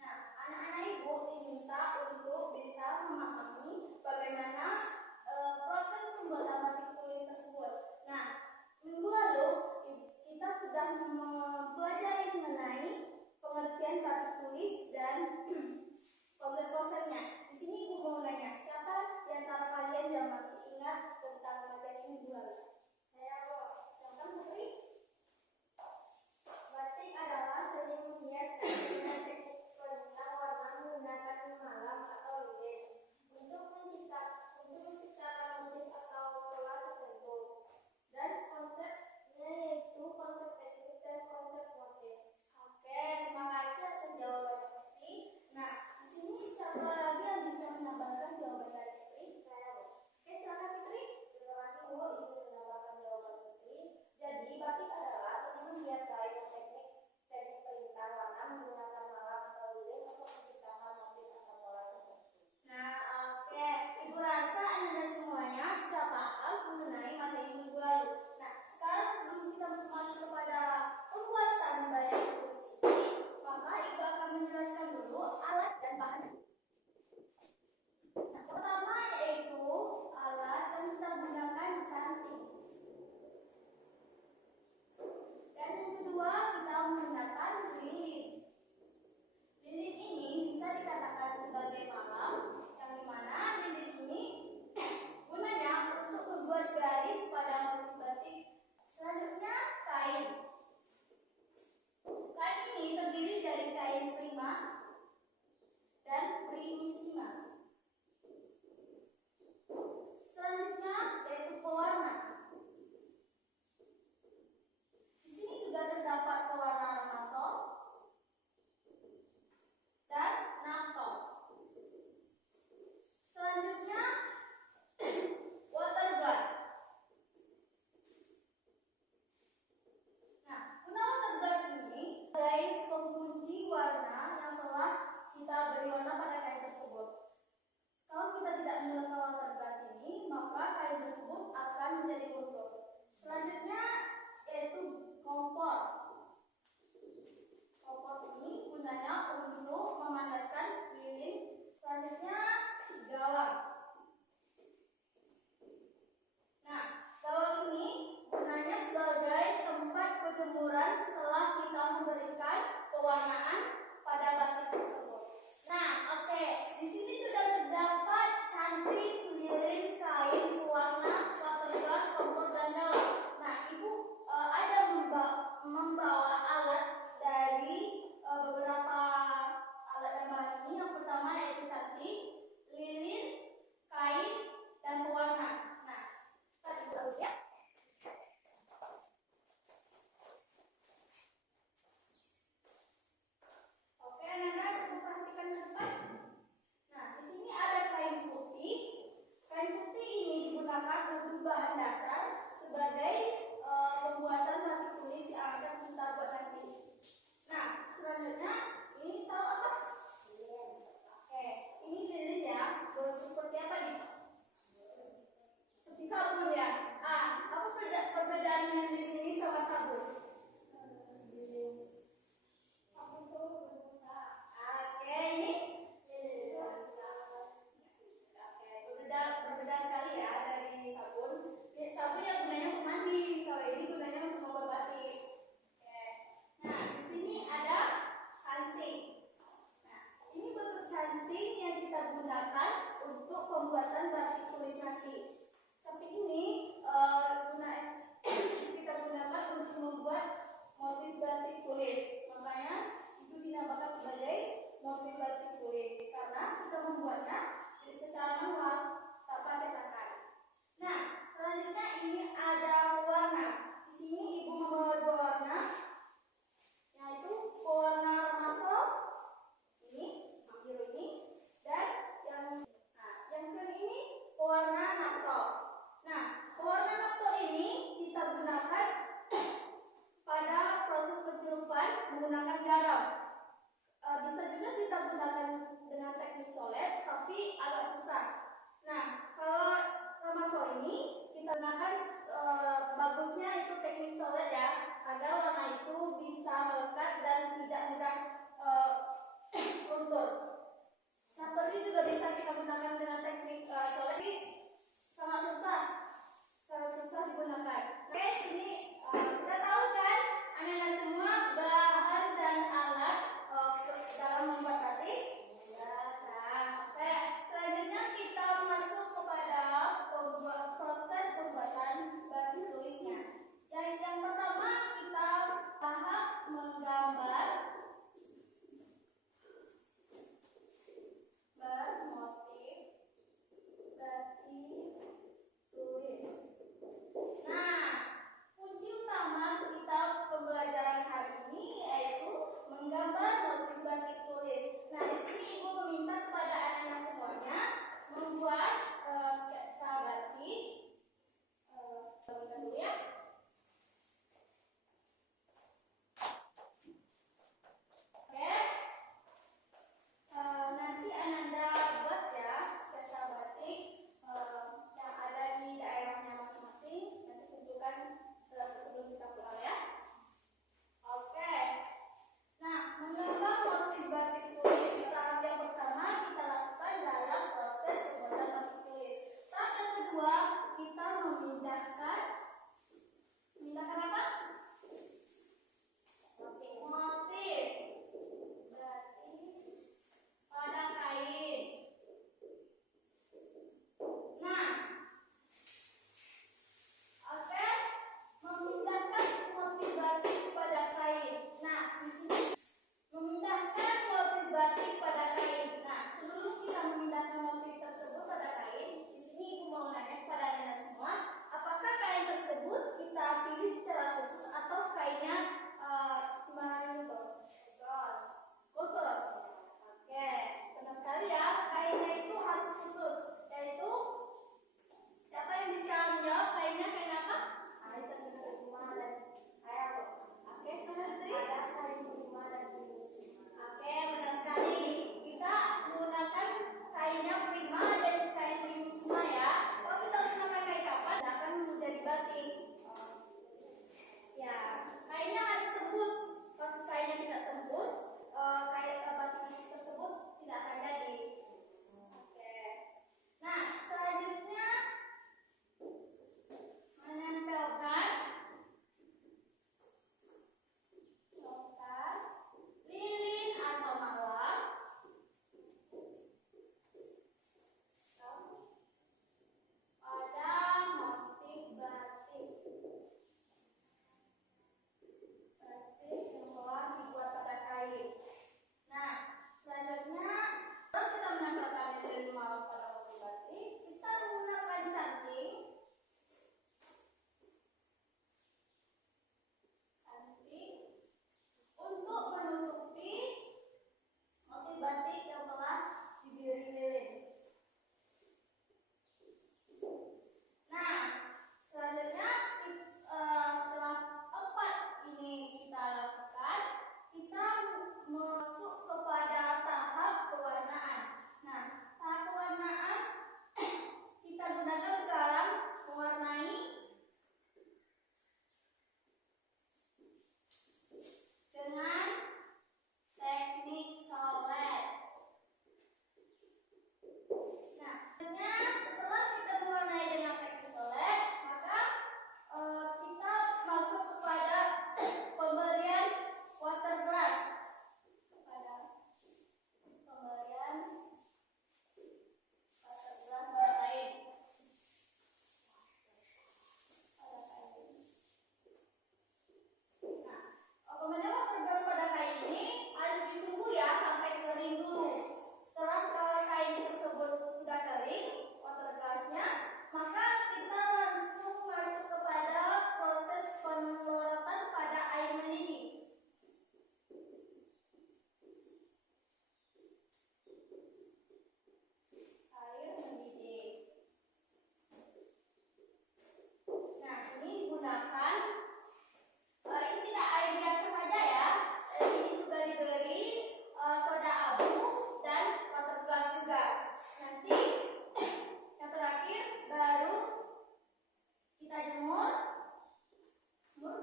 Nah, anak-anak ibu diminta untuk bisa memahami bagaimana proses pembuatan batik tulis tersebut. Nah, minggu lalu kita sudah mempelajari mengenai pengertian batik tulis dan konsep-konsepnya. Di sini ibu mau nanya, siapa di antara kalian yang masih ingat tentang materi minggu lalu? Saya kok. Silakan Putri. Batik adalah seni menghias dengan teknik pelintang warna menggunakan malam atau lilin untuk menciptakan motif atau pola tertentu. Dan konsepnya yaitu konsep teknik dan konsep motif. Oke, terima kasih atas jawabannya Putri. Nah, di sini siapa lagi yang bisa menambahkan jawaban dari Putri? Saya, Bu. Oke, silakan Putri. Terima kasih, Bu, izin menambahkan jawaban Putri. Jadi, batik adalah seni menghias kain teknik pelintang warna menggunakan malam atau lilin untuk menciptakan motif atau pola tertentu. Nah, oke. Ibu rasa Anda semuanya sudah paham mengenai materi minggu lalu. Nah, sekarang sebelum kita masuk kepada pembuatan batik tulis ini, maka Ibu akan menjelaskan dulu alat dan bahannya. Nah, pertama yaitu alat yang kita gunakan canting. Dan yang kedua kita menggunakan lilin. Lilin ini bisa dikatakan sebagai malam, yang dimana lilin ini gunanya untuk membuat garis pada motif batik. Selanjutnya kain. Kain ini terdiri dari kain prima dan primissima. Selanjutnya yaitu pewarna. Di sini juga terdapat pewarna ramasol dan naptol. Selanjutnya water glass. Nah, guna water glass ini sebagai pengunci warna yang telah kita beri warna pada kain tersebut. Kalau kita tidak menggunakan water glass ini, maka kain tersebut akan menjadi luntur. Selanjutnya yaitu kompor. Kompor ini gunanya untuk memanaskan lilin. Selanjutnya gawang. Nah, gawang ini gunanya sebagai tempat penjemuran setelah kita memberikan pewarnaan pada batik tersebut. Nah, oke, di sini sudah terdapat cantik, lilin, kain, pewarna, water glass, kompor dan gawang. Nah, Ibu ada membawa alat dari beberapa alat dan bahan ini. Yang pertama yaitu cantik, lilin, kain, dan pewarna. Nah, kita lihat ya. Oke, anak-anak coba perhatikan ke depan. Nah, di sini ada kain putih. Kain putih ini digunakan untuk bahan dasar sebagai pembuatan batik tulis yang akan kita buat nanti. Nah, selanjutnya ini tahu apa? Lilin. Oke, ini lilin ya. Seperti apa nih? Seperti sabun ya. Apa perbedaannya lilin ini sama sabun? Sabun itu berbusa. Oke, ini lilin. Oke, berbeda sekali ya dari sabun. Sabun yang gunanya untuk mandi, kalau ini gunanya untuk membuat batik. Oke. Nah, di sini ada canting. Nah, ini bentuk canting yang kita gunakan untuk pembuatan batik tulis nanti. Canting ini kita gunakan untuk membuat motif batik tulis. Makanya itu dinamakan sebagai motif batik tulis karena kita membuatnya secara manual tanpa cetakan. Nah, selanjutnya ini ada warna. Di sini Ibu membawa dua warna, yaitu pewarna ramasol ini, yang biru ini, dan yang keren ini pewarna naptol. Nah, pewarna naptol ini kita gunakan pada proses pencelupan menggunakan garam. Bisa juga kita gunakan dengan teknik colet, tapi agak susah. Nah, kalau ramasol ini kita gunakan bagusnya itu teknik colet ya, agar warna itu bisa melekat dan tidak mudah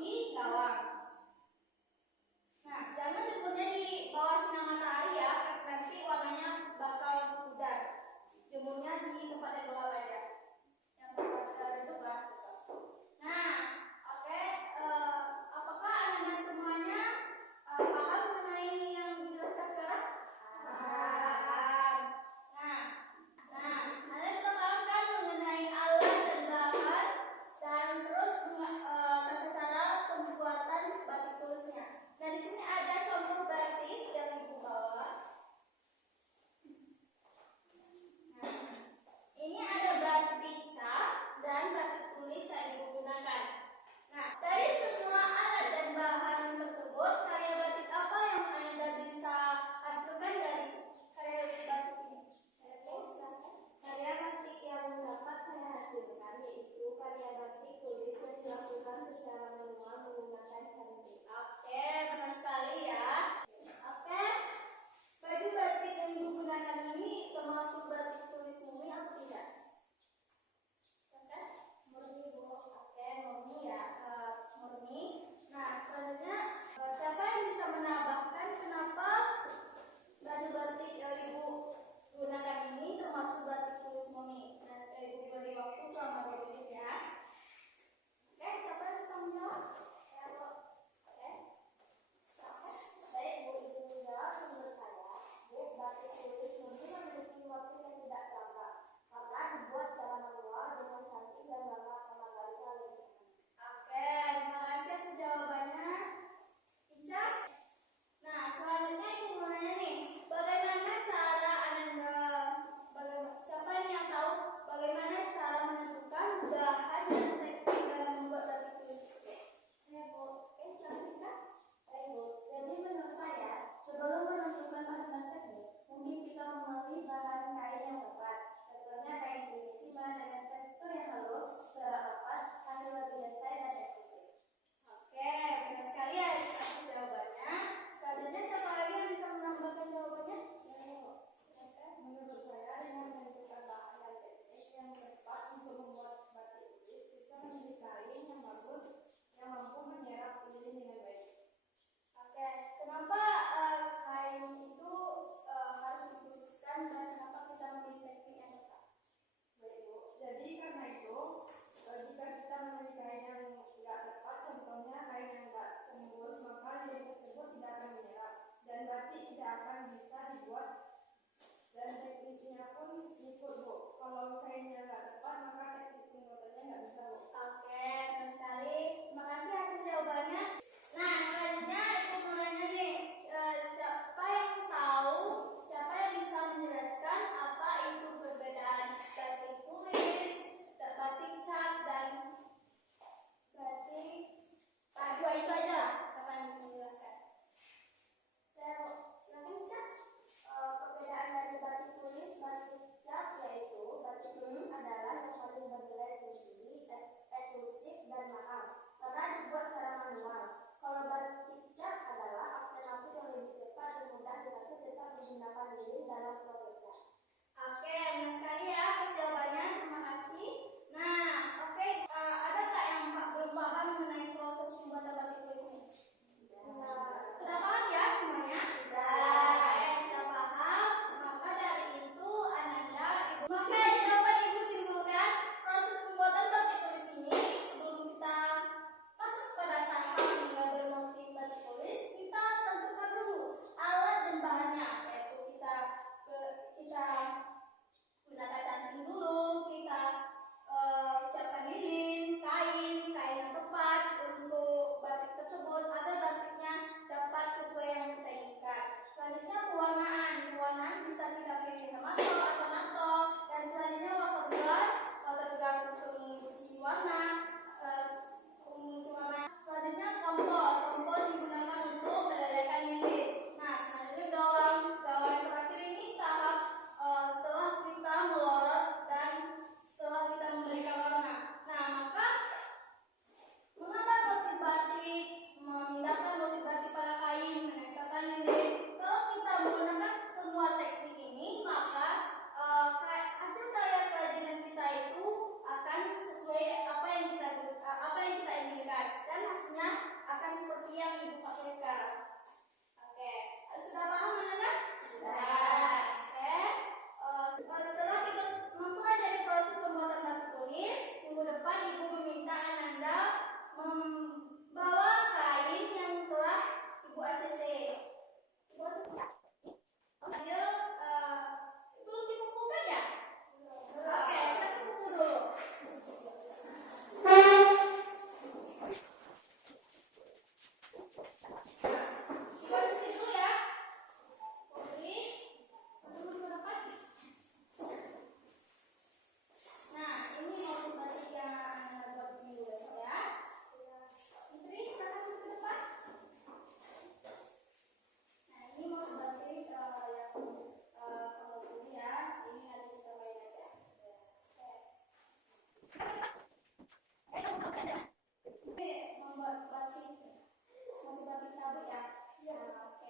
di gawang. Nah, jangan jemurnya di bawah sinar matahari ya, nanti warnanya bakal pudar. Jemurnya di tempat yang gelap aja, yang tempat redup lah. Nah, oke, apakah anak-anak semuanya paham mengenai yang dijelaskan sekarang? Paham. Nah, Anda sudah paham kan mengenai alat dan bahan dan terus tata cara pembuatan Ya, oke.